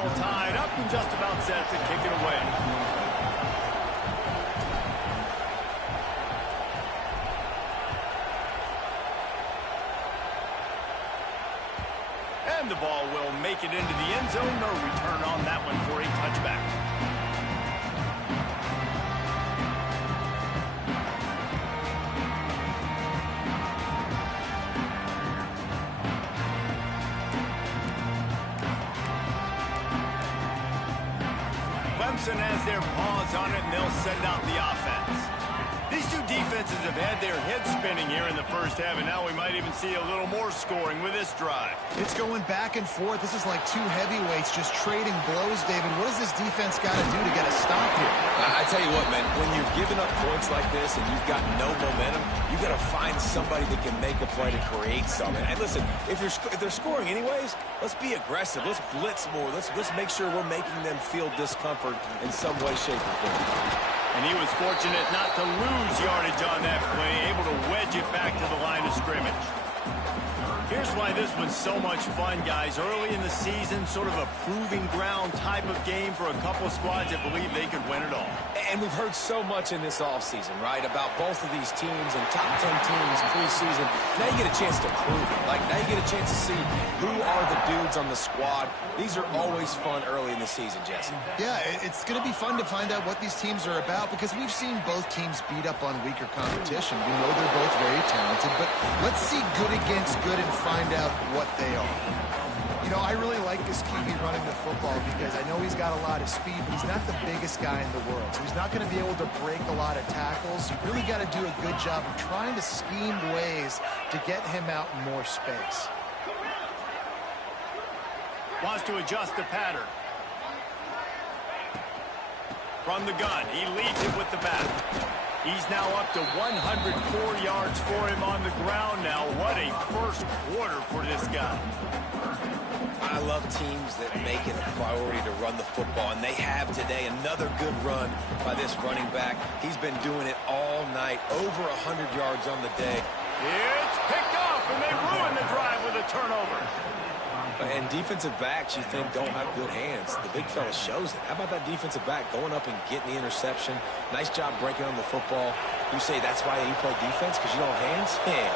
ball tied up and just about set to kick it away. And the ball will make it into the end zone. No return on that one for a touchback. Clemson has their paws on it, and they'll send out the offense. These two defenses have had their heads spinning here in the first half, and now we might even see a little more scoring with this drive. It's going back and forth. This is like two heavyweights just trading blows, David. What does this defense got to do to get a stop here? I tell you what, man, when you're giving up points like this and you've got no momentum, you got to find somebody that can make a play to create something. And listen, if they're scoring anyways, let's be aggressive. Let's blitz more. Let's make sure we're making them feel discomfort in some way, shape, or form. And he was fortunate not to lose yardage on that play, able to wedge it back to the line of scrimmage. Here's why this was so much fun, guys. Early in the season, sort of a proving ground type of game for a couple of squads that believe they could win it all. And we've heard so much in this offseason, right, about both of these teams and top 10 teams preseason. Now you get a chance to prove it. Like, now you get a chance to see who are the dudes on the squad. These are always fun early in the season, Jesse. Yeah, it's going to be fun to find out what these teams are about because we've seen both teams beat up on weaker competition. We know they're both very talented, but let's see good against good and find out what they are. You know, I really like this QB running the football because I know he's got a lot of speed, but he's not the biggest guy in the world. So he's not going to be able to break a lot of tackles. You really got to do a good job of trying to scheme ways to get him out in more space. Wants to adjust the pattern. From the gun, he leads it with the bat. He's now up to 104 yards for him on the ground now. What a first quarter for this guy. I love teams that make it a priority to run the football, and they have today. Another good run by this running back. He's been doing it all night, over 100 yards on the day. It's picked off, and they ruin the drive with a turnover. And defensive backs, you think, don't have good hands. The big fella shows it. How about that defensive back going up and getting the interception? Nice job breaking on the football. You say that's why you play defense, because you don't have hands? Yeah.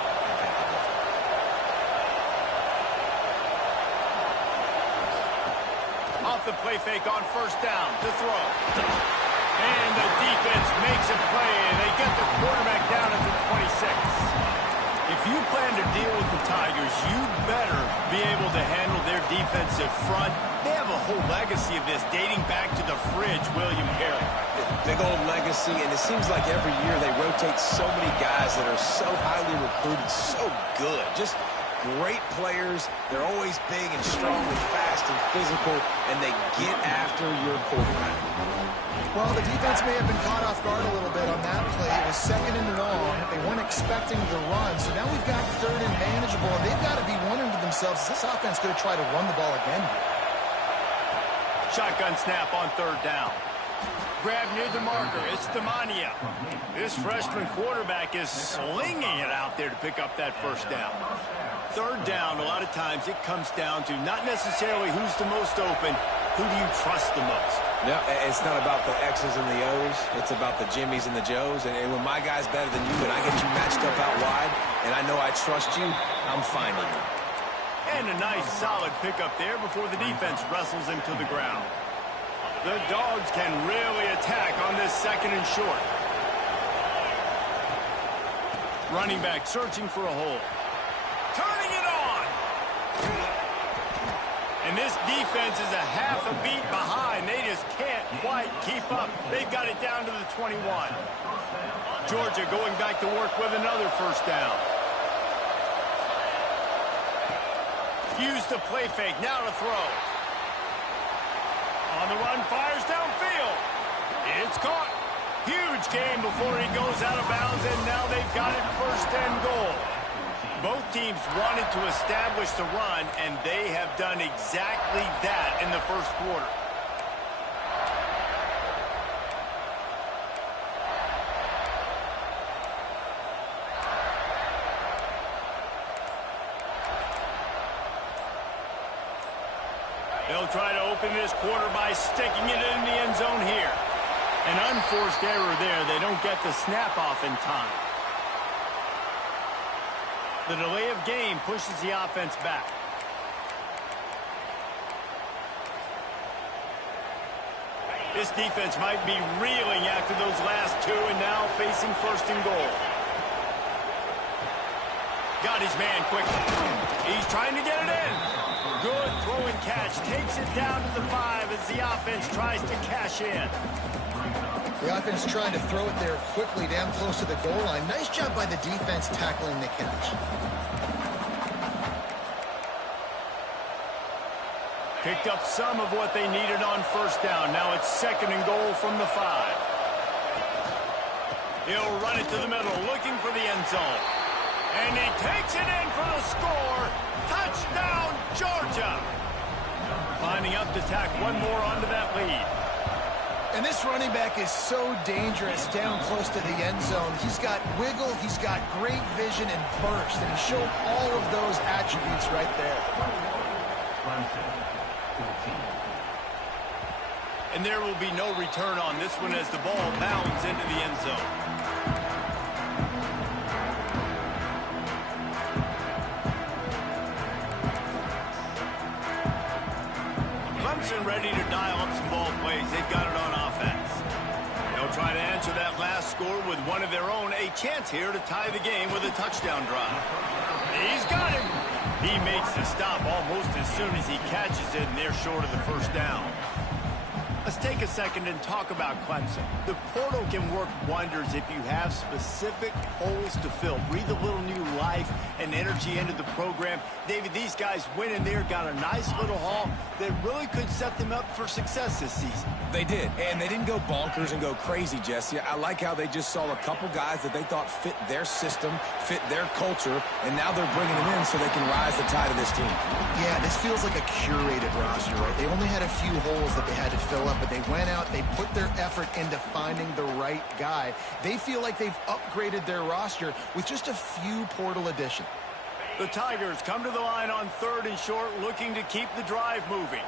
Off the play fake on first down to throw. And the defense makes a play, and they get the quarterback down at the 26. If you plan to deal with the Tigers, you'd better be able to handle their defensive front. They have a whole legacy of this dating back to the fridge, William Perry. Big old legacy, and it seems like every year they rotate so many guys that are so highly recruited, so good. Just great players. They're always big and strong and fast and physical, and they get after your quarterback. Well, the defense may have been caught off guard a little bit on that play. It was second and long. They weren't expecting the run, so now we've got third and manageable, and they've got to be wondering to themselves, is this offense going to try to run the ball again here? Shotgun snap on third down. Grab near the marker. It's Demania. This freshman quarterback is slinging it out there to pick up that first down. Third down, a lot of times it comes down to not necessarily who's the most open, who do you trust the most? No, it's not about the X's and the O's. It's about the Jimmies and the Joes. And when my guy's better than you and I get you matched up out wide and I know I trust you, I'm finding you. And a nice solid pickup there before the defense wrestles him to the ground. The Dogs can really attack on this second and short. Running back searching for a hole. Turning it on! And this defense is a half a beat behind. They just can't quite keep up. They've got it down to the 21. Georgia going back to work with another first down. Use the play fake. Now to throw. On the run, fires downfield. It's caught. Huge game before he goes out of bounds, and now they've got it first and goal. Both teams wanted to establish the run, and they have done exactly that in the first quarter. They'll try to open this quarter by sticking it in the end zone here. An unforced error there. They don't get the snap off in time. The delay of game pushes the offense back. This defense might be reeling after those last two and now facing first and goal. Got his man quickly. He's trying to get it in. Good throw and catch. Takes it down to the 5 as the offense tries to cash in. The offense trying to throw it there quickly down close to the goal line. Nice job by the defense tackling the catch. Picked up some of what they needed on first down. Now it's second and goal from the 5. He'll run it to the middle, looking for the end zone. And he takes it in for the score. Touchdown, Georgia. Lining up to tack one more onto that lead. And this running back is so dangerous down close to the end zone. He's got wiggle, he's got great vision and burst, and he showed all of those attributes right there. And there will be no return on this one as the ball bounds into the end zone. Clemson ready to dial up some ball plays. They've got it on offense. They'll try to answer that last score with one of their own. A chance here to tie the game with a touchdown drive. He's got him. He makes the stop almost as soon as he catches it, and they're short of the first down. Let's take a second and talk about Clemson. The portal can work wonders if you have specific holes to fill. Breathe a little new life and energy into the program. David, these guys went in there, got a nice little haul that really could set them up for success this season. They did, and they didn't go bonkers and go crazy, Jesse. I like how they just saw a couple guys that they thought fit their system, fit their culture, and now they're bringing them in so they can rise the tide of this team. Yeah, this feels like a curated roster, right? They only had a few holes that they had to fill up, but they went out, they put their effort into finding the right guy. They feel like they've upgraded their roster with just a few portal additions. The Tigers come to the line on third and short, looking to keep the drive moving.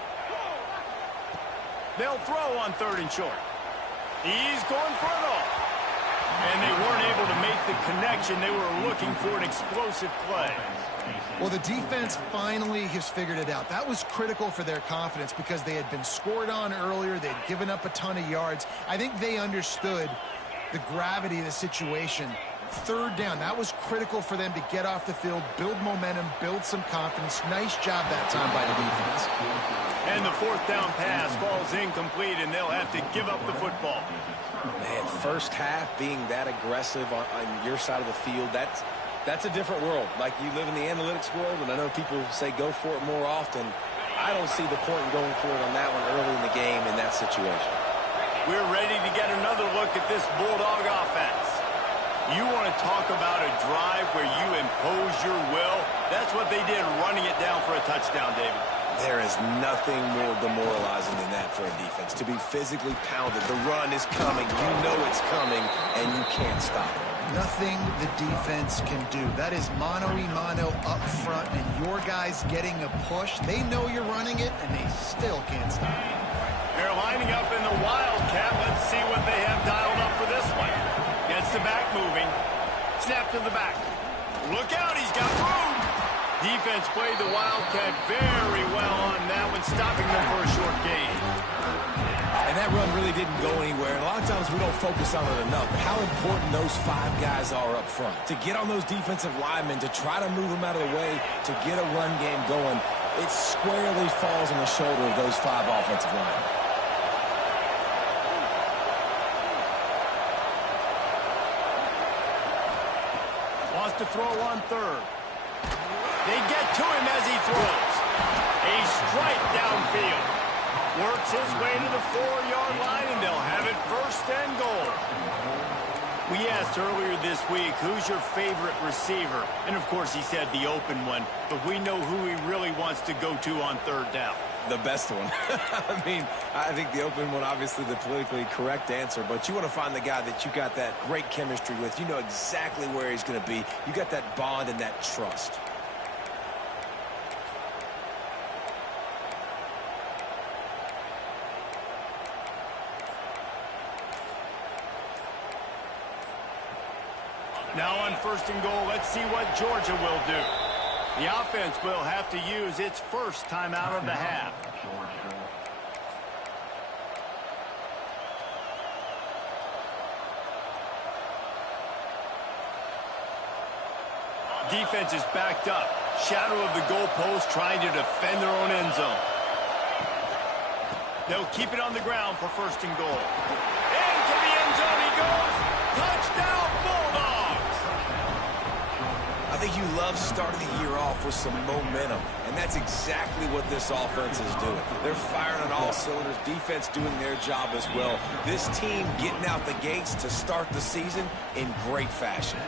They'll throw on third and short. He's going for it all. And they weren't able to make the connection. They were looking for an explosive play. Well, the defense finally has figured it out. That was critical for their confidence because they had been scored on earlier. They'd given up a ton of yards. I think they understood the gravity of the situation. Third down, that was critical for them to get off the field, build momentum, build some confidence. Nice job that time by the defense. And the fourth down pass falls incomplete, and they'll have to give up the football. Man, first half being that aggressive on your side of the field, that's a different world. Like, you live in the analytics world, and I know people say go for it more often. I don't see the point in going for it on that one early in the game in that situation. We're ready to get another look at this Bulldog offense. You want to talk about a drive where you impose your will? That's what they did, running it down for a touchdown, David. There is nothing more demoralizing than that for a defense, to be physically pounded. The run is coming. You know it's coming, and you can't stop it. Nothing the defense can do. That is mano-a-mano up front, and your guys getting a push. They know you're running it, and they still can't stop it. They're lining up in the Wildcat. Let's see what they have dialed up for this one. Gets the back moving. Snap to the back. Look out, he's got room. Defense played the Wildcat very well on that one, stopping them for a short gain. And that run really didn't go anywhere. And a lot of times we don't focus on it enough. But how important those five guys are up front. To get on those defensive linemen, to try to move them out of the way, to get a run game going, it squarely falls on the shoulder of those five offensive linemen. Wants to throw on third. They get to him as he throws. A strike downfield. Works his way to the 4-yard line, and they'll have it first and goal. We asked earlier this week, who's your favorite receiver? And, of course, he said the open one. But we know who he really wants to go to on third down. The best one. I mean, I think the open one, obviously the politically correct answer, but you want to find the guy that you got that great chemistry with. You know exactly where he's going to be. You got that bond and that trust. Now on 1st and goal, let's see what Georgia will do. The offense will have to use its first timeout of the half. Defense is backed up. Shadow of the goalpost trying to defend their own end zone. They'll keep it on the ground for 1st and goal. Into the end zone he goes. Touchdown, Bulldogs! I think you love starting the year off with some momentum, and that's exactly what this offense is doing. They're firing on all cylinders, defense doing their job as well. This team getting out the gates to start the season in great fashion.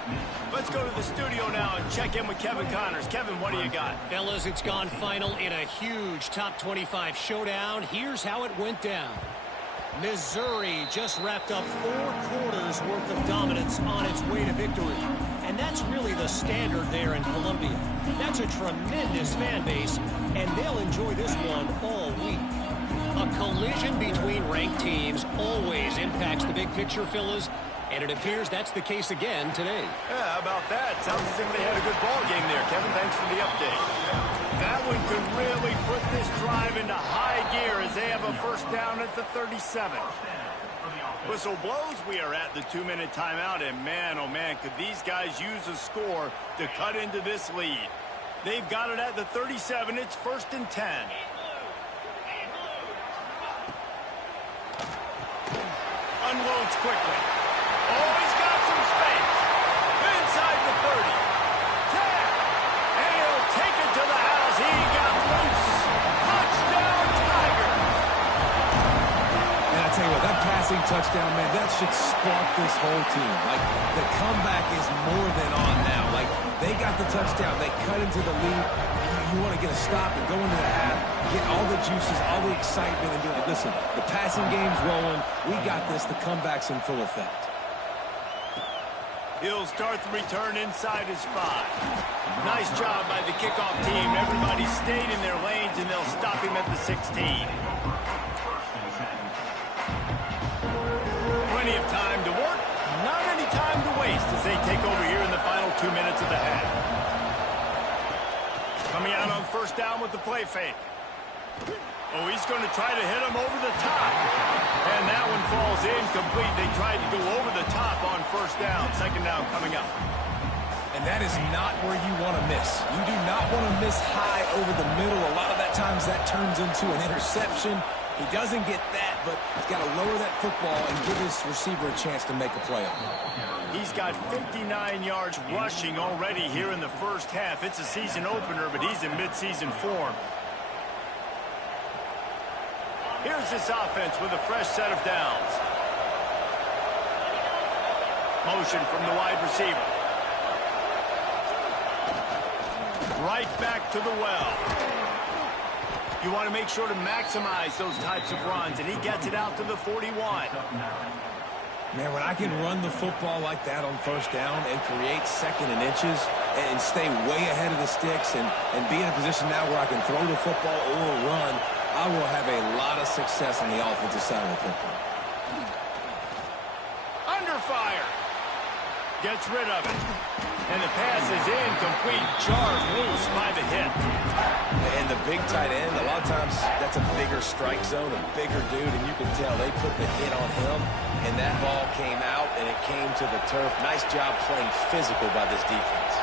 Let's go to the studio now and check in with Kevin Connors. Kevin, what do you got? Fellas, it's gone final in a huge top 25 showdown. Here's how it went down. Missouri just wrapped up 4 quarters worth of dominance on its way to victory. And that's really the standard there in Columbia. That's a tremendous fan base, and they'll enjoy this one all week. A collision between ranked teams always impacts the big picture, fellas, and it appears that's the case again today. Yeah, how about that? Sounds as if they had a good ball game there, Kevin. Thanks for the update. That one could really put this drive into high gear as they have a 1st down at the 37. Whistle blows. We are at the 2-minute timeout, and man, oh man, could these guys use a score to cut into this lead. They've got it at the 37. It's 1st and 10. Unloads quickly. Oh, he's got some space. Inside the 30. 10. And he'll take it to the house. He got loose. Touchdown, Tigers. And I tell you what, that passing touchdown, man, that should spark this whole team. Like, the comeback is more than on now. Like, they got the touchdown. They cut into the lead. You want to get a stop and go into the half, get all the juices, all the excitement, and do it. Listen, the passing game's rolling. We got this. The comeback's in full effect. He'll start the return inside his 5. Nice job by the kickoff team. Everybody stayed in their lanes, and they'll stop him at the 16. Plenty of time to work, not any time to waste as they take over here in the final 2 minutes of the half. Coming out on 1st down with the play fake. Oh, he's going to try to hit him over the top. And that one falls incomplete. They tried to go over the top on 1st down. 2nd down coming up. And that is not where you want to miss. You do not want to miss high over the middle. A lot of that times that turns into an interception. He doesn't get that, but he's got to lower that football and give his receiver a chance to make a play on it. He's got 59 yards rushing already here in the 1st half. It's a season opener, but he's in midseason form. Here's this offense with a fresh set of downs. Motion from the wide receiver. Right back to the well. You want to make sure to maximize those types of runs, and he gets it out to the 41. Man, when I can run the football like that on 1st down and create 2nd and inches and stay way ahead of the sticks and be in a position now where I can throw the football or run, I will have a lot of success on the offensive side of the football. Under fire. Gets rid of it. And the pass is incomplete. Jarred loose by the hit. And the big tight end, a lot of times that's a bigger strike zone, a bigger dude, and you can tell they put the hit on him, and that ball came out, and it came to the turf. Nice job playing physical by this defense.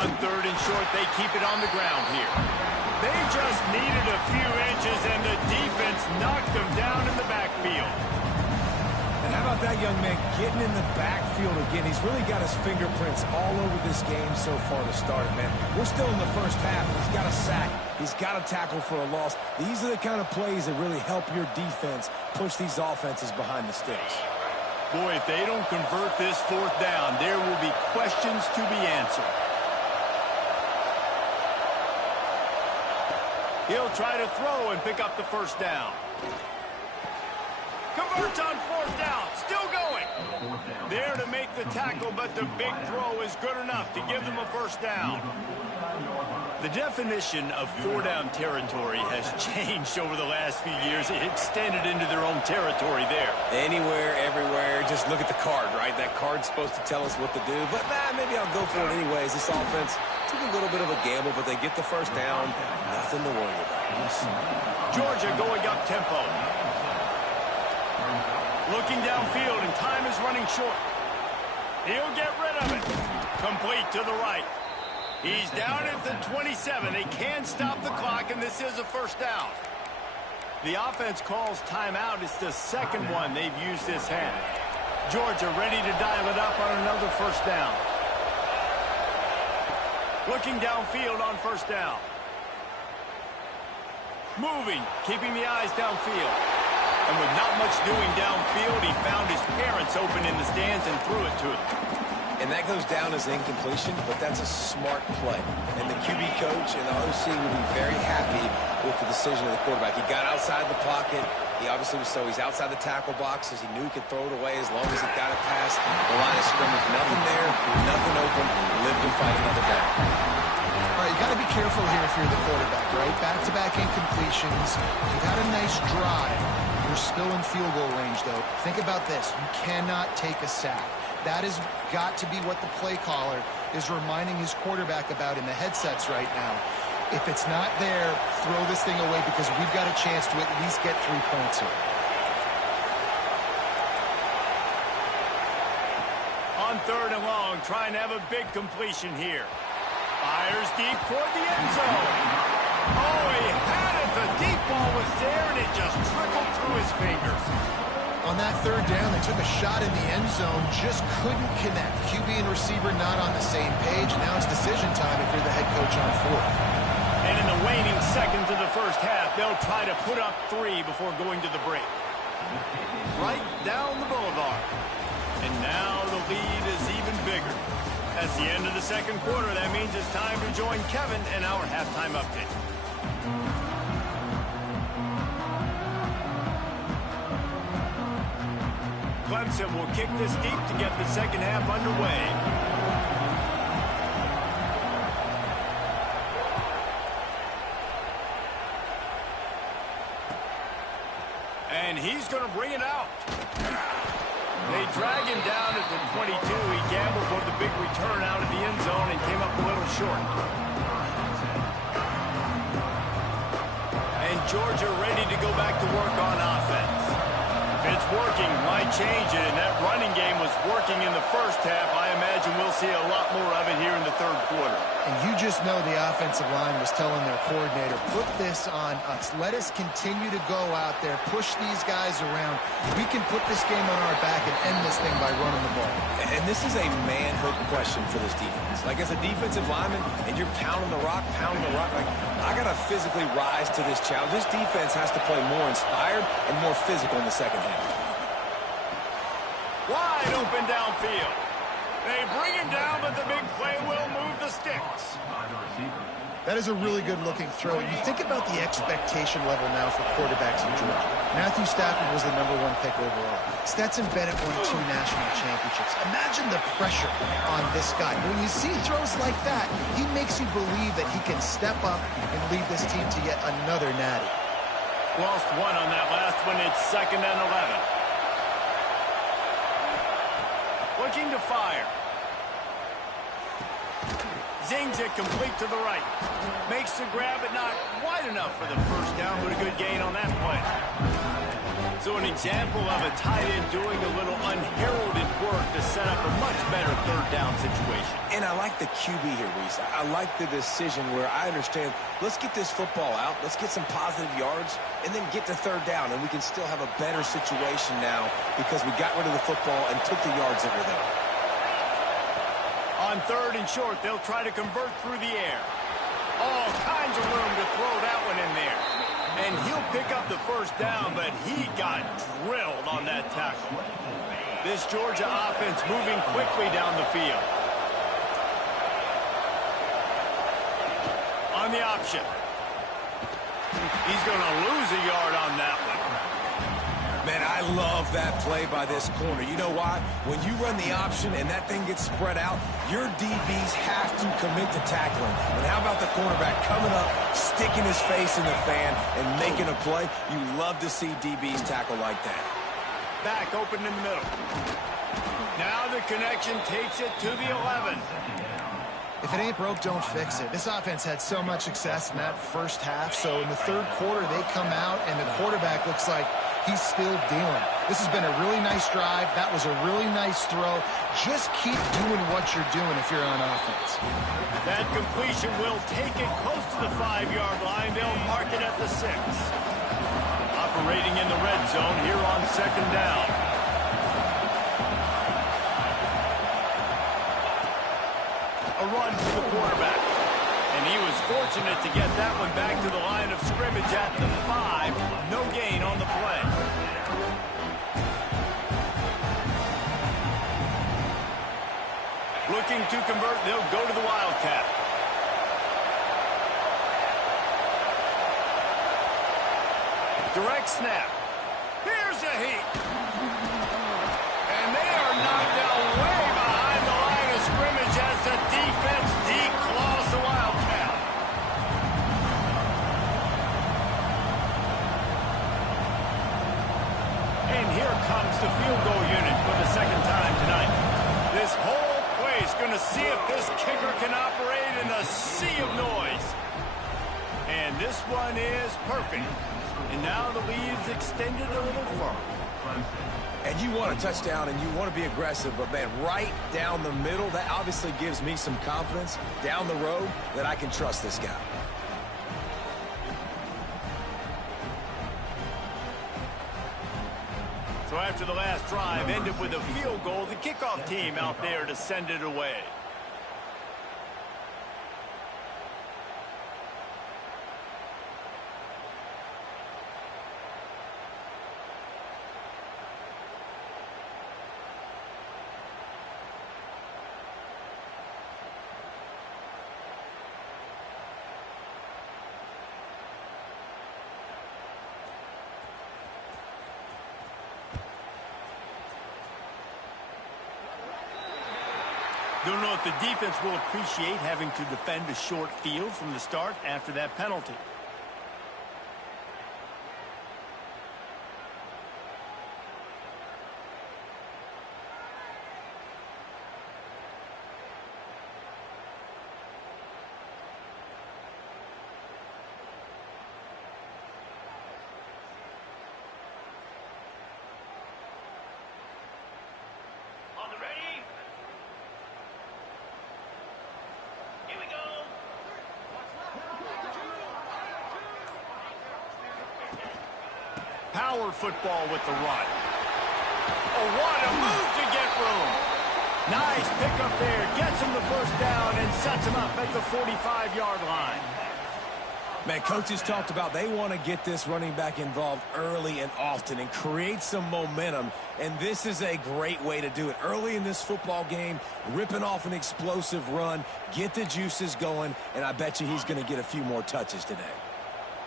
On 3rd and short, they keep it on the ground here. They just needed a few inches, and the defense knocked them down in the backfield. And how about that young man getting in the backfield again? He's really got his fingerprints all over this game so far to start it, man. We're still in the 1st half, and he's got a sack. He's got a tackle for a loss. These are the kind of plays that really help your defense push these offenses behind the sticks. Boy, if they don't convert this 4th down, there will be questions to be answered. He'll try to throw and pick up the 1st down. Converted! converts on fourth down. Still going. There to make the tackle, but the big throw is good enough to give them a first down. The definition of four-down territory has changed over the last few years. It extended into their own territory there. Anywhere, everywhere. Just look at the card, right? That card's supposed to tell us what to do. But, maybe I'll go for it anyways. This offense took a little bit of a gamble, but they get the first down. Nothing to worry about. Georgia going up tempo. Looking downfield, and time is running short. He'll get rid of it. Complete to the right. He's down at the 27. They can stop the clock, and this is a first down. The offense calls timeout. It's the second one they've used this half. Georgia ready to dial it up on another first down. Looking downfield on first down. Moving, keeping the eyes downfield. And with not much doing downfield, he found his parents open in the stands and threw it to them. And that goes down as incompletion, but that's a smart play. And the QB coach and the OC will be very happy with the decision of the quarterback. He got outside the pocket. He obviously was he's outside the tackle box as he knew he could throw it away as long as he got it past the line of scrimmage. Nothing there, nothing open. Live to fight another down. All right, you got to be careful here if you're the quarterback, right? Back-to-back incompletions. You've had a nice drive. You're still in field goal range, though. Think about this. You cannot take a sack. That has got to be what the play caller is reminding his quarterback about in the headsets right now. If it's not there, throw this thing away because we've got a chance to at least get 3 points here. On third and long, trying to have a big completion here. Fires deep toward the end zone. Oh, he had it. The deep ball was there, and it just trickled through his fingers. On that third down, they took a shot in the end zone, just couldn't connect. QB and receiver not on the same page. Now it's decision time if you're the head coach on fourth. And in the waning seconds of the first half, they'll try to put up 3 before going to the break. Right down the boulevard. And now the lead is even bigger. That's the end of the second quarter. That means it's time to join Kevin in our halftime update. Clemson will kick this deep to get the second half underway. And he's going to bring it out. They drag him down at the 22. He gambled for the big return out of the end zone and came up a little short. And Georgia ready to go back to work on offense. If it's working, why change it? And that running game was working in the first half. I imagine we'll see a lot more of it here in the third quarter. And you just know the offensive line was telling their coordinator, put this on us. Let us continue to go out there, push these guys around. We can put this game on our back and end this thing by running the ball. And this is a manhood question for this defense. Like, as a defensive lineman, and you're pounding the rock, like, I got to physically rise to this challenge. This defense has to play more inspired and more physical in the second half. Wide open downfield. They bring him down, but the big play will move the sticks. That is a really good-looking throw. You think about the expectation level now for quarterbacks in Georgia. Matthew Stafford was the #1 pick overall. Stetson Bennett won 2 national championships. Imagine the pressure on this guy. When you see throws like that, he makes you believe that he can step up and lead this team to yet another natty. Lost 1 on that last one. It's 2nd and 11. Looking to fire. Zings it complete to the right. Makes the grab, but not wide enough for the first down, but a good gain on that play. So an example of a tight end doing a little unheralded work to set up a much better third down situation. And I like the QB here, Reese. I like the decision where I understand, let's get this football out, let's get some positive yards, and then get to third down, and we can still have a better situation now because we got rid of the football and took the yards that were there. On third and short, they'll try to convert through the air. All kinds of room to throw that one in there. And he'll pick up the first down, but he got drilled on that tackle. This Georgia offense moving quickly down the field. On the option. He's going to lose a yard on that one. Man, I love that play by this corner. You know why? When you run the option and that thing gets spread out, your DBs have to commit to tackling. And how about the cornerback coming up, sticking his face in the fan, and making a play? You love to see DBs tackle like that. Back open in the middle. Now the connection takes it to the 11. If it ain't broke, don't fix it. This offense had so much success in that first half, so in the third quarter, they come out, and the quarterback looks like he's still dealing. This has been a really nice drive. That was a really nice throw. Just keep doing what you're doing if you're on offense. That completion will take it close to the 5-yard line. They'll mark it at the 6. Operating in the red zone here on second down. A run for the quarterback. And he was fortunate to get that one back to the line of scrimmage at the 5. No gain on the play. Looking to convert, they'll go to the Wildcat. Direct snap. Here's a heat. And they are knocked down way behind the line of scrimmage as the defense declaws the Wildcat. And here comes the field goal unit for the second time tonight. This whole play is going to see if this kicker can operate in a sea of noise. And this one is perfect. And now the lead's extended a little further. And you want a touchdown and you want to be aggressive, but, man, right down the middle, that obviously gives me some confidence down the road that I can trust this guy. So after the last drive ended with a field goal, the kickoff team out there to send it away. Don't know if the defense will appreciate having to defend a short field from the start after that penalty. Power football with the run. Oh, what a move to get room. Nice pickup there. Gets him the first down and sets him up at the 45-yard line. Man, coaches talked about they want to get this running back involved early and often and create some momentum, and this is a great way to do it. Early in this football game, ripping off an explosive run, get the juices going, and I bet you he's going to get a few more touches today.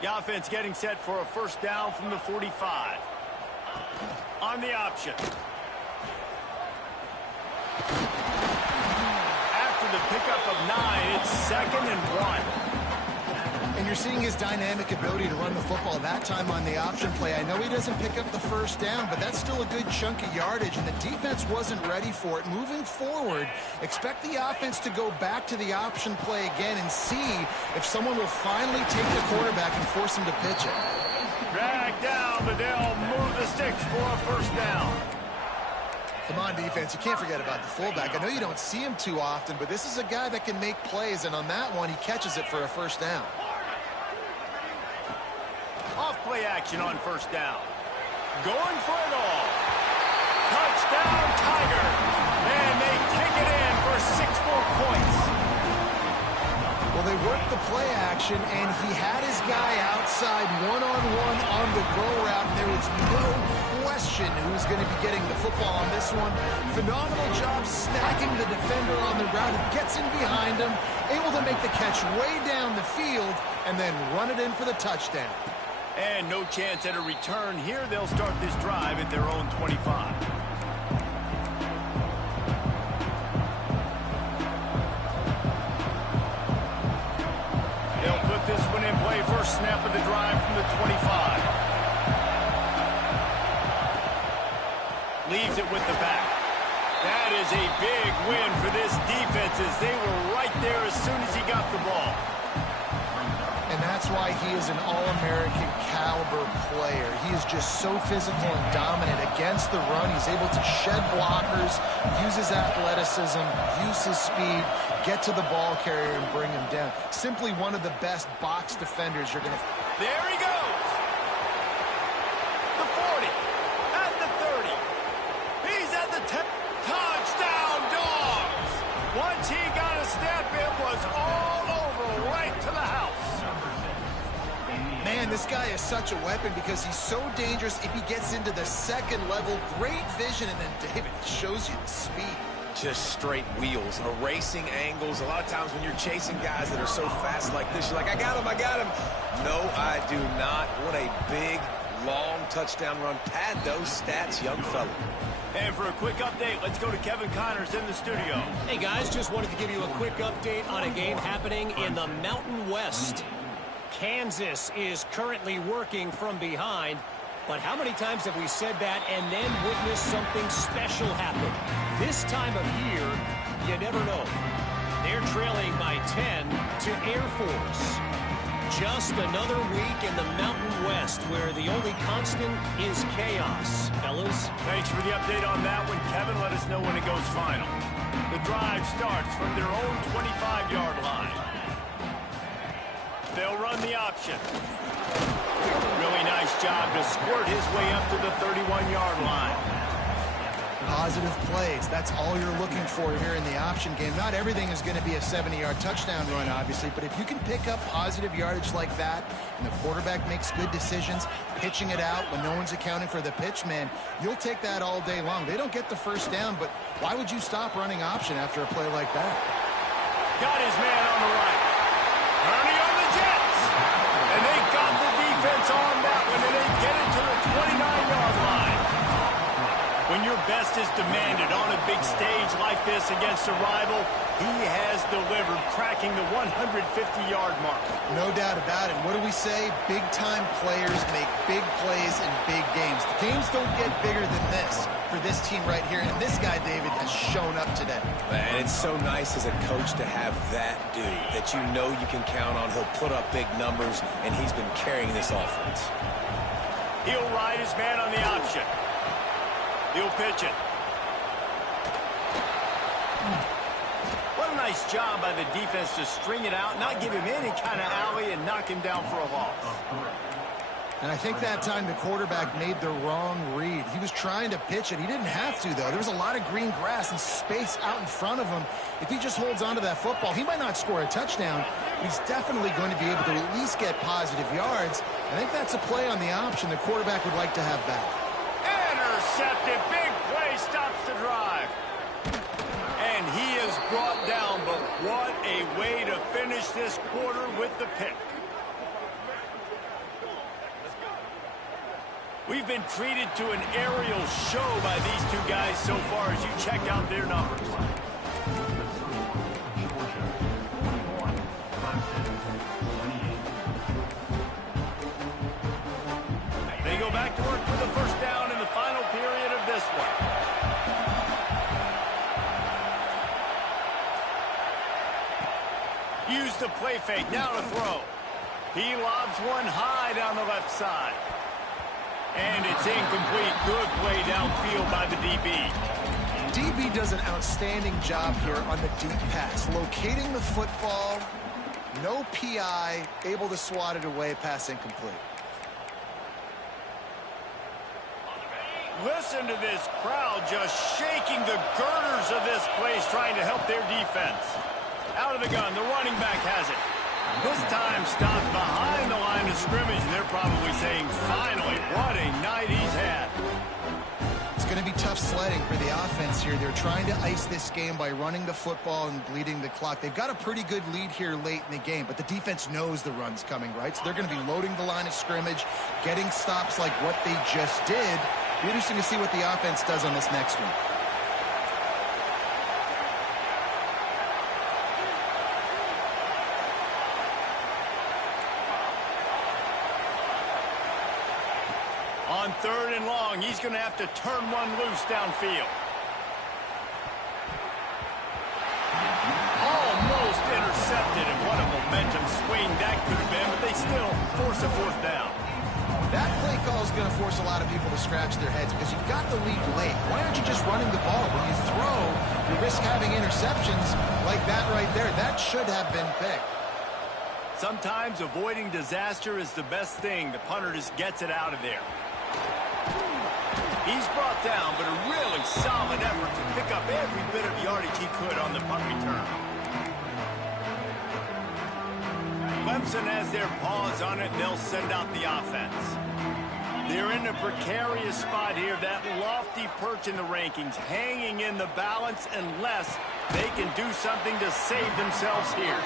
The offense getting set for a first down from the 45. On the option. After the pickup of 9, it's 2nd and 1. And you're seeing his dynamic ability to run the football that time on the option play. I know he doesn't pick up the first down, but that's still a good chunk of yardage, and the defense wasn't ready for it. Moving forward, expect the offense to go back to the option play again and see if someone will finally take the quarterback and force him to pitch it. Drag down, but they'll move the sticks for a first down. Come on, defense. You can't forget about the fullback. I know you don't see him too often, but this is a guy that can make plays, and on that one, he catches it for a first down. Off-play action on first down. Going for it all. Touchdown, Tiger. And they take it in for 6 more points. Well, they worked the play action, and he had his guy outside one-on-one on the go route, and there was no question who's going to be getting the football on this one. Phenomenal job stacking the defender on the route. He gets in behind him, able to make the catch way down the field, and then run it in for the touchdown. And no chance at a return here. They'll start this drive at their own 25. They'll put this one in play. First snap of the drive from the 25. Leaves it with the back. That is a big win for this defense as they were right there as soon as he got the ball. And that's why he is an All-American caliber player. He is just so physical and dominant against the run. He's able to shed blockers, use his athleticism, use his speed, get to the ball carrier and bring him down. Simply one of the best box defenders you're going to... There he goes. The 40. At the 30. He's at the 10. Touchdown, Dawgs. Once he got a step, it was all over right to the house. Man, this guy is such a weapon because he's so dangerous if he gets into the second level. Great vision, and then David shows you the speed. Just straight wheels, erasing angles. A lot of times when you're chasing guys that are so fast like this, you're like, I got him, I got him. No, I do not. What a big, long touchdown run. Pad those stats, young fella. And for a quick update, let's go to Kevin Connors in the studio. Hey, guys, just wanted to give you a quick update on a game happening in the Mountain West. Kansas is currently working from behind, but how many times have we said that and then witnessed something special happen? This time of year, you never know. They're trailing by 10 to Air Force. Just another week in the Mountain West where the only constant is chaos, fellas. Thanks for the update on that one, Kevin. Let us know when it goes final. The drive starts from their own 25-yard line. They'll run the option. Really nice job to squirt his way up to the 31-yard line. Positive plays. That's all you're looking for here in the option game. Not everything is going to be a 70-yard touchdown run, obviously, but if you can pick up positive yardage like that and the quarterback makes good decisions, pitching it out when no one's accounting for the pitch, man, you'll take that all day long. They don't get the first down, but why would you stop running option after a play like that? Got his man on the right. Ernie on the Jets. And they got the defense on that one, and they get it to the 29-yard line. When your best is demanded on a big stage like this against a rival, he has delivered, cracking the 150-yard mark. No doubt about it. What do we say? Big-time players make big plays in big games. The games don't get bigger than this for this team right here, and this guy, David, has shown up today. And it's so nice as a coach to have that dude that you know you can count on. He'll put up big numbers, and he's been carrying this offense. He'll ride his man on the option. He'll pitch it. What a nice job by the defense to string it out, not give him any kind of alley, and knock him down for a loss. And I think that time the quarterback made the wrong read. He was trying to pitch it. He didn't have to, though. There was a lot of green grass and space out in front of him. If he just holds on to that football, he might not score a touchdown. But he's definitely going to be able to at least get positive yards. I think that's a play on the option the quarterback would like to have back. Intercepted. Big play stops the drive. And he is brought down, but what a way to finish this quarter with the pick. We've been treated to an aerial show by these two guys so far as you check out their numbers. They go back to work for the first down in the final period of this one. Use the play fake, now to throw. He lobs one high down the left side. And it's incomplete. Good play downfield by the DB. DB does an outstanding job here on the deep pass. Locating the football, no PI, able to swat it away, pass incomplete. Listen to this crowd just shaking the girders of this place, trying to help their defense. Out of the gun, the running back has it. This time stopped behind the line of scrimmage. They're probably saying, finally, what a night he's had. It's going to be tough sledding for the offense here. They're trying to ice this game by running the football and bleeding the clock. They've got a pretty good lead here late in the game, but the defense knows the run's coming, right? So they're going to be loading the line of scrimmage, getting stops like what they just did. Be interesting to see what the offense does on this next one. On 3rd and long, he's going to have to turn one loose downfield. Almost intercepted, and what a momentum swing that could have been, but they still force a 4th down. That play call is going to force a lot of people to scratch their heads because you've got the lead late. Why aren't you just running the ball? When you throw, you risk having interceptions like that right there. That should have been picked. Sometimes avoiding disaster is the best thing. The punter just gets it out of there. He's brought down, but a really solid effort to pick up every bit of yardage he could on the punt return. Clemson has their paws on it, and they'll send out the offense. They're in a precarious spot here, that lofty perch in the rankings, hanging in the balance unless they can do something to save themselves here.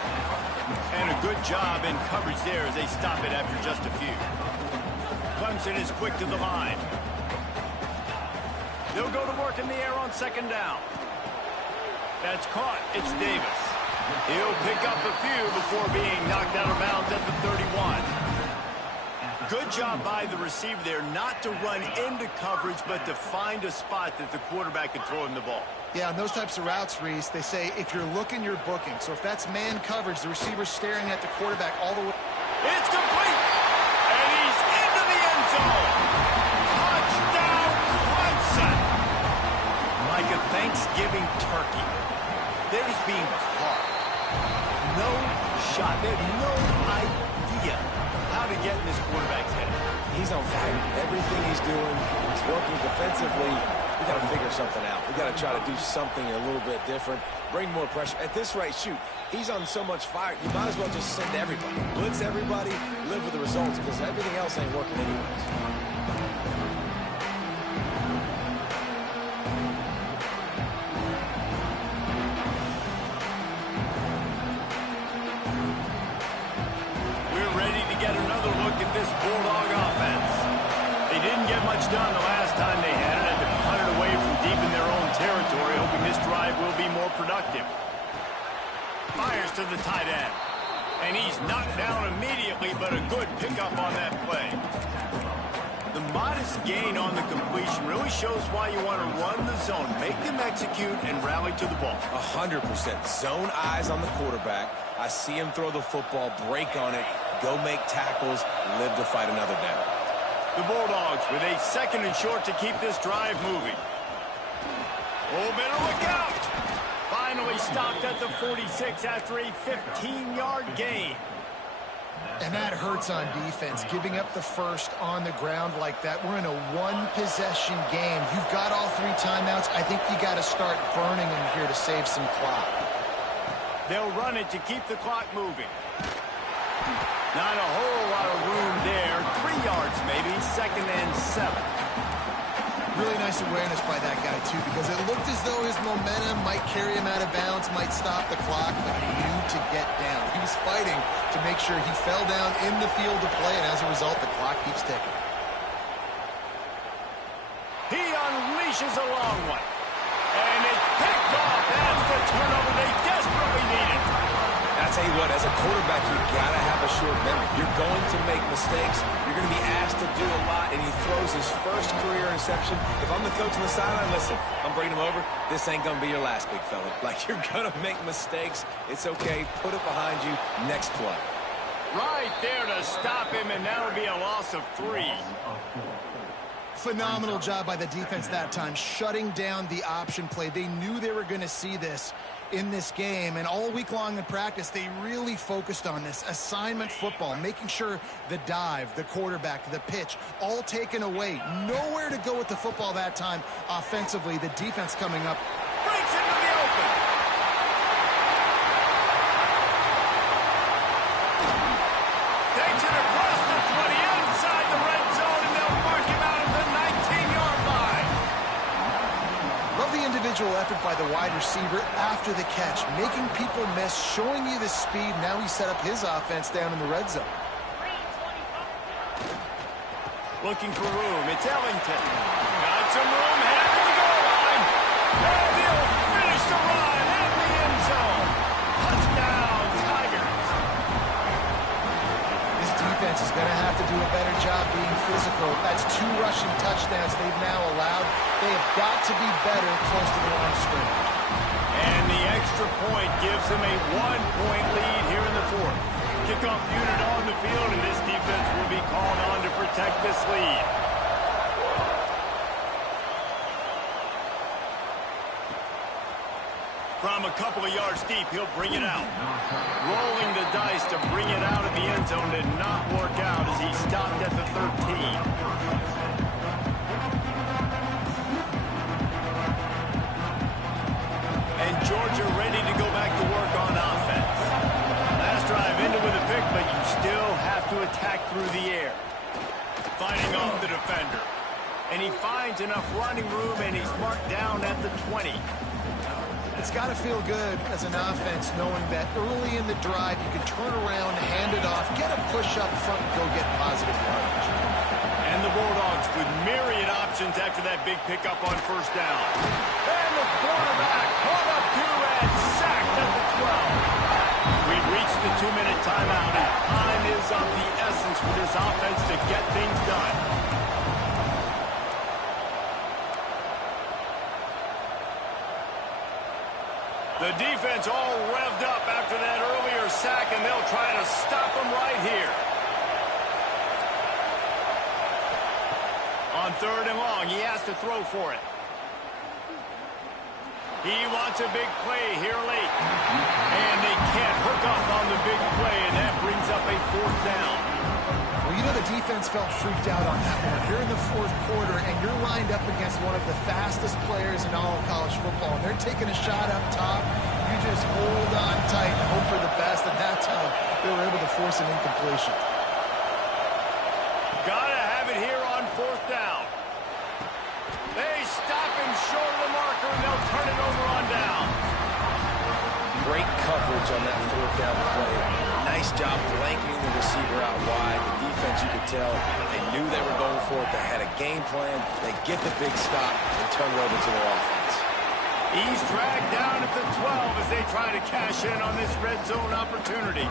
And a good job in coverage there as they stop it after just a few. Clemson is quick to the line. They'll go to work in the air on 2nd down. That's caught. It's Davis. He'll pick up a few before being knocked out of bounds at the 31. Good job by the receiver there not to run into coverage, but to find a spot that the quarterback can throw him the ball. Yeah, on those types of routes, Reese, they say if you're looking, you're booking. So if that's man coverage, the receiver's staring at the quarterback all the way. It's complete! And he's into the end zone! Touchdown, Clemson! Like a Thanksgiving turkey. They're just being caught. No shot. They have no idea how to get in this quarterback's head. He's on fire. Everything he's doing, he's working defensively. We got to figure something out. We got to try to do something a little bit different, bring more pressure. At this rate, shoot, he's on so much fire, you might as well just send everybody. Blitz everybody, live with the results, because everything else ain't working anyways. We're ready to get another look at this Bulldog offense. They didn't get much done the last time they had it. Had to punt it away from deep in their own territory, hoping this drive will be more productive. Fires to the tight end. And he's knocked down immediately, but a good pickup on that play. The modest gain on the completion really shows why you want to run the zone, make them execute, and rally to the ball. 100%. Zone eyes on the quarterback. I see him throw the football, break on it, go make tackles, live to fight another down. The Bulldogs with a 2nd and short to keep this drive moving. Oh, better look out! Finally stopped at the 46 after a 15-yard gain. And that hurts on defense, giving up the first on the ground like that. We're in a one-possession game. You've got all 3 timeouts. I think you got to start burning them here to save some clock. They'll run it to keep the clock moving. Not a whole lot of room there. 3 yards maybe, 2nd and 7. Really nice awareness by that guy, too, because it looked as though his momentum might carry him out of bounds, might stop the clock, but he knew to get down. He was fighting to make sure he fell down in the field to play, and as a result, the clock keeps ticking. He unleashes a long one. And it's picked off. That's the turnover they desperately needed. I tell you what, as a quarterback, you got to have a short memory. You're going to make mistakes. You're going to be asked to do a lot, and he throws his first career interception. If I'm the coach on the sideline, listen, I'm bringing him over. This ain't going to be your last, big fella. Like, you're going to make mistakes. It's okay. Put it behind you. Next play. Right there to stop him, and that'll be a loss of 3. Phenomenal job by the defense that time, shutting down the option play. They knew they were going to see this in this game, and all week long in practice, they really focused on this assignment football, making sure the dive, the quarterback, the pitch, all taken away. Nowhere to go with the football that time offensively. The defense coming up. Breaks into the open. Takes it across the 20, inside the red zone, and they'll mark him out at the 19-yard line. individual effort by the wide receiver after the catch, making people miss, showing you the speed. Now he set up his offense down in the red zone. Looking for room. It's Ellington. Got some room, headed to the goal line. And he'll finish the run in the end zone. Touchdown, Tigers. This defense is going to have to do a better job being physical. That's 2 rushing touchdowns they've now allowed. They have got to be better close to the line of scrimmage. And the extra point gives them a 1-point lead here in the 4th. Kickoff unit on the field, and this defense will be called on to protect this lead. From a couple of yards deep, he'll bring it out. Rolling the dice to bring it out of the end zone did not work out as he stopped at the 13. And Georgia ready to go back to work on offense. Last drive ended with a pick, but you still have to attack through the air. Fighting off the defender. And he finds enough running room, and he's marked down at the 20. It's got to feel good as an offense knowing that early in the drive you can turn around, hand it off, get a push up front, and go get positive yardage. And the Bulldogs with myriad options after that big pickup on first down. And the quarterback caught up to and sacked at the 12. We've reached the 2-minute timeout, and time is of the essence for this offense to get things done. The defense all revved up after that earlier sack, and they'll try to stop them right here. On 3rd and long, he has to throw for it. He wants a big play here late. And they can't hook up on the big play, and that brings up a 4th down. Well, you know the defense felt freaked out on that one. You're in the 4th quarter, and you're lined up against one of the fastest players in all of college football, and they're taking a shot up top. You just hold on tight and hope for the best, and that time they were able to force an incompletion. Gotta have it here on 4th down. They stop him short of the marker, and they'll turn it over on downs. Great coverage on that 4th down play. Nice job blanketing the receiver out wide. The defense, you could tell, they knew they were going for it. They had a game plan. They get the big stop and turn it over to their offense. He's dragged down at the 12 as they try to cash in on this red zone opportunity.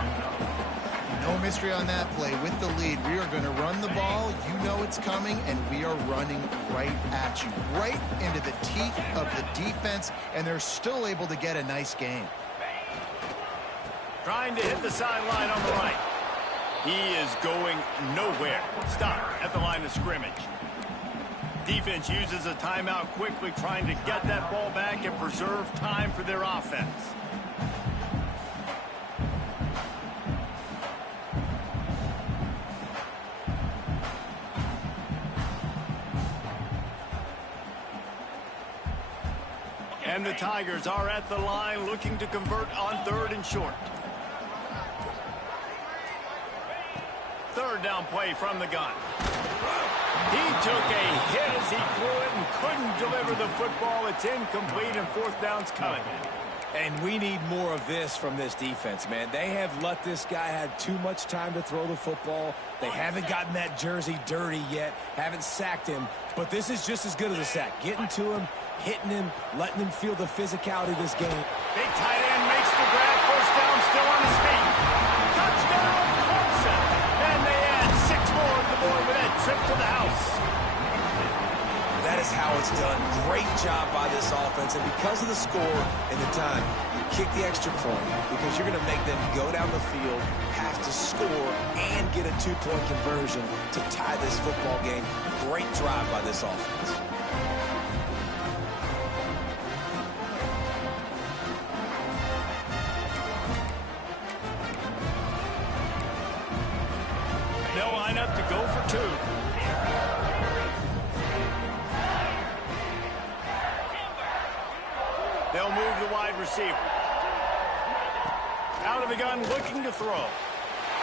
No mystery on that play. With the lead, we are going to run the ball. You know it's coming, and we are running right at you, right into the teeth of the defense, and they're still able to get a nice game. Trying to hit the sideline on the right. He is going nowhere. Stop at the line of scrimmage. Defense uses a timeout quickly, trying to get that ball back and preserve time for their offense. And the Tigers are at the line looking to convert on 3rd and short. 3rd down play from the gun. He took a hit as he threw it and couldn't deliver the football. It's incomplete, and 4th down's coming. And we need more of this from this defense, man. They have let this guy have too much time to throw the football. They haven't gotten that jersey dirty yet, haven't sacked him. But this is just as good as a sack. Getting to him, hitting him, letting him feel the physicality of this game. Big tight end makes the grab. 1st down, still on his feet. Touchdown, Clemson. And they add 6 more to the board with that trip to the house. That is how it's done. Great job by this offense. And because of the score and the time, you kick the extra point because you're going to make them go down the field, have to score, and get a 2-point conversion to tie this football game. Great drive by this offense. They'll line up to go for 2. They'll move the wide receiver. Out of the gun, looking to throw.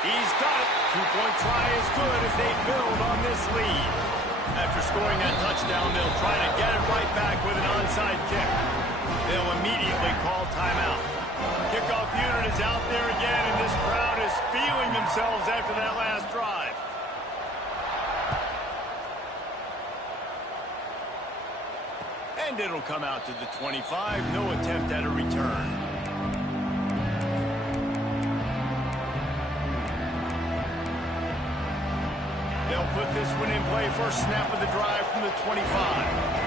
He's got it. 2-point try is good as they build on this lead. After scoring that touchdown, they'll try to get it right back with an onside kick. themselves after that last drive. And it'll come out to the 25. No attempt at a return. They'll put this one in play. First snap of the drive from the 25.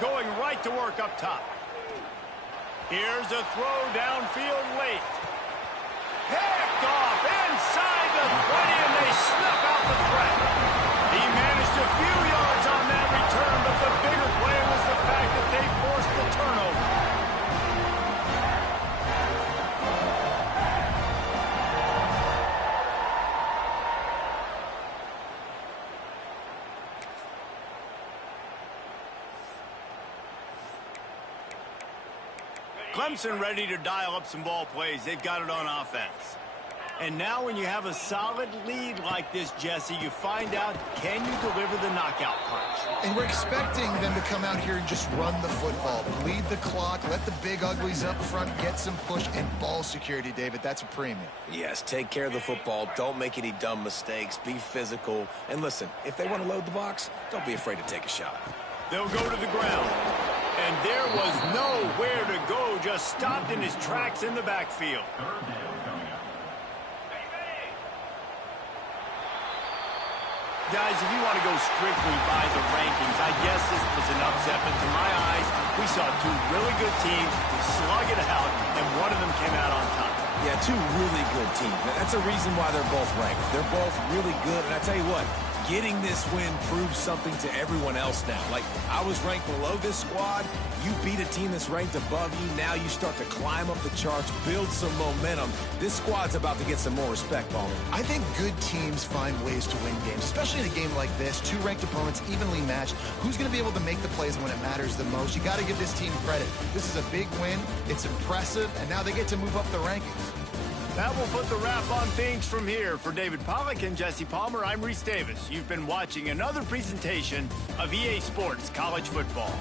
Going right to work up top. Here's a throw downfield late. Picked off inside the 20, and they snuff out the threat. He managed a few yards on that return, but the bigger play was the fact that they forced the turnover. Clemson ready to dial up some ball plays. They've got it on offense. And now when you have a solid lead like this, Jesse, you find out, can you deliver the knockout punch? And we're expecting them to come out here and just run the football, bleed the clock, let the big uglies up front get some push, and ball security, David. That's a premium. Yes, take care of the football. Don't make any dumb mistakes. Be physical. And listen, if they want to load the box, don't be afraid to take a shot. They'll go to the ground. And there was nowhere to go, just stopped in his tracks in the backfield. Guys, if you want to go strictly by the rankings, I guess this was an upset, but to my eyes, we saw two really good teams slug it out, and one of them came out on top. Yeah, two really good teams. That's a reason why they're both ranked. They're both really good, and I tell you what, getting this win proves something to everyone else now. Like, I was ranked below this squad. You beat a team that's ranked above you. Now you start to climb up the charts, build some momentum. This squad's about to get some more respect, Palmer. I think good teams find ways to win games, especially in a game like this. Two ranked opponents evenly matched. Who's going to be able to make the plays when it matters the most? You got to give this team credit. This is a big win. It's impressive, and now they get to move up the rankings. That will put the wrap on things from here. For David Pollack and Jesse Palmer, I'm Reese Davis. You've been watching another presentation of EA Sports College Football.